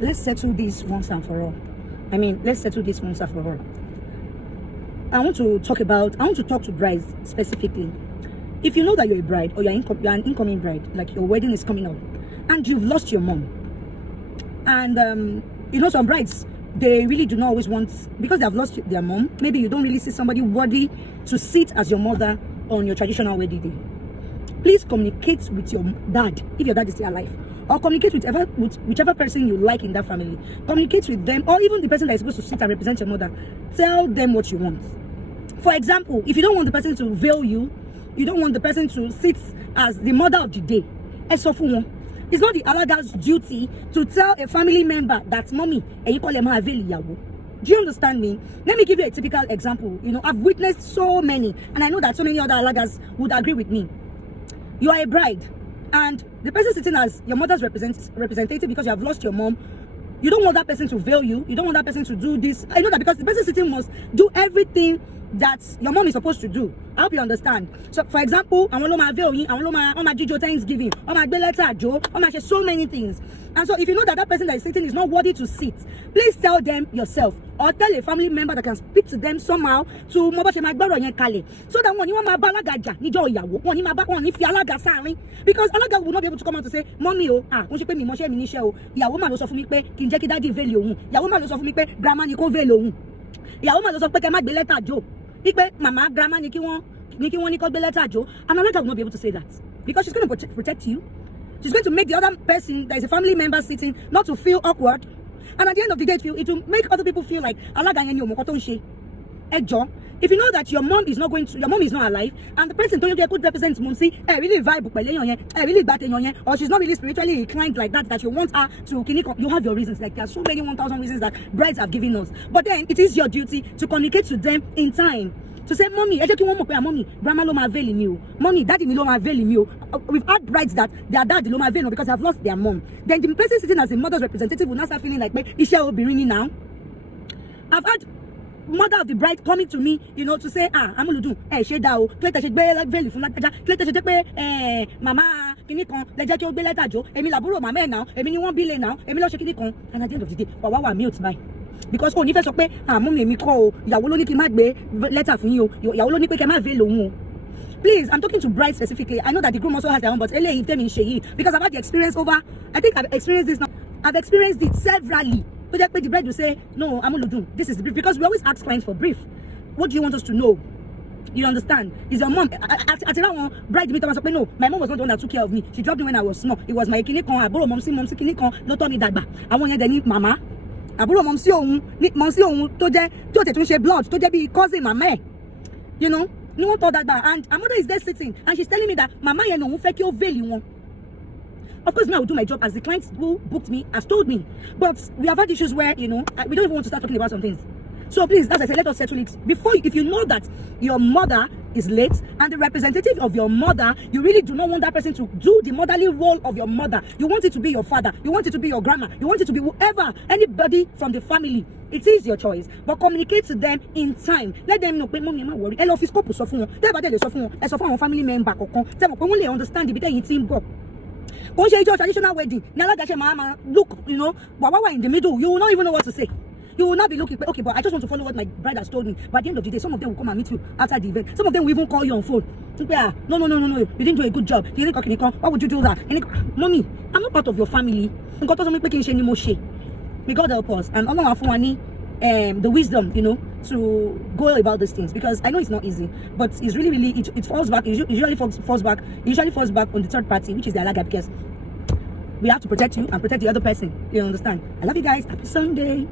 let's settle this once and for all. Let's settle this once and for all. I want to talk to brides specifically. If you know that you're a bride or you're an incoming bride, like your wedding is coming up, and you've lost your mom, and some brides, they really do not always want, because they have lost their mom, maybe you don't really see somebody worthy to sit as your mother on your traditional wedding day. Please communicate with your dad, if your dad is still alive, or communicate with whichever person you like in that family. Communicate with them, or even the person that is supposed to sit and represent your mother. Tell them what you want. For example, if you don't want the person to veil you, you don't want the person to sit as the mother of the day, it's not the Alaga's duty to tell a family member that mommy, do you understand me? Let me give you a typical example. I've witnessed so many, and I know that so many other Alagas would agree with me. You are a bride, and the person sitting as your mother's representative, because you have lost your mom, you don't want that person to veil you. You don't want that person to do this. I know that, because the person sitting must do everything that your mom is supposed to do. I hope you understand. So, for example, I want to veil you, I want to do Thanksgiving, I want to so many things. And so, if you know that person that is sitting is not worthy to sit, please tell them yourself, or tell a family member that can speak to them somehow to so that when you want because Alaga will not be able to come out to say, mommy, mama, grandma, and Alaga will not be able to say that, because she's going to protect you. She's going to make the other person that is a family member sitting not to feel awkward. And at the end of the day, it will make other people feel like Alaga if you know that your mom is not alive, and the person don't could represent Munsi, really vibe, really bad, or she's not really spiritually inclined like that you want her to, you have your reasons. Like, there are so many 1,000 reasons that brides have given us. But then it is your duty to communicate to them in time. To say, mommy, mommy, grandma lo ma veli me, mommy, daddy me lo ma veli me. We've had brides that their dad lo ma veli because they've lost their mom. Then the person sitting as a mother's representative will not start feeling like, Isha will be ringing now. I've had mother of the bride coming to me, to say, Amuludun, mama, now, and at the end of the day, Wawa mute by. Because only first pay, mommy me call, letter for you, please, I'm talking to brides specifically. I know that the groom also has their own, but because I've had the experience over, I think I've experienced this now. I've experienced it severally. But the bride will say, no, Amuludun, this is the brief. Because we always ask clients for brief. What do you want us to know? You understand? Is your mom, at one bride, no, my mom was not the one that took care of me. She dropped me when I was small. It was my kinikon, I borrow momsi kinikon, not told me that. I want you to need mama. I borrow momsi to blood, to be causing mama. No one thought that. And my mother is there sitting, and she's telling me that mama, fake your value. Of course, now I will do my job as the clients who booked me has told me. But we have had issues where, we don't even want to start talking about some things. So please, as I said, let us settle it. If you know that your mother is late and the representative of your mother, you really do not want that person to do the motherly role of your mother. You want it to be your father. You want it to be your grandma. You want it to be whoever, anybody from the family. It is your choice. But communicate to them in time. Let them know, mommy, I'm not worried. Family member. They understand the bit team go. Once you traditional wedding, look, Wawa in the middle, you will not even know what to say. You will not be looking, okay, but I just want to follow what my bride has told me. But at the end of the day, some of them will come and meet you after the event. Some of them will even call you on phone. No, you didn't do a good job. Why would you do that? Mommy, I'm not part of your family. God doesn't make any more shame. May God help us. And Allah the wisdom, to go about these things, because I know it's not easy, but it's really, it falls back. It usually falls back on the third party, which is the Alaga, because we have to protect you and protect the other person. You understand? I love you guys. Happy Sunday.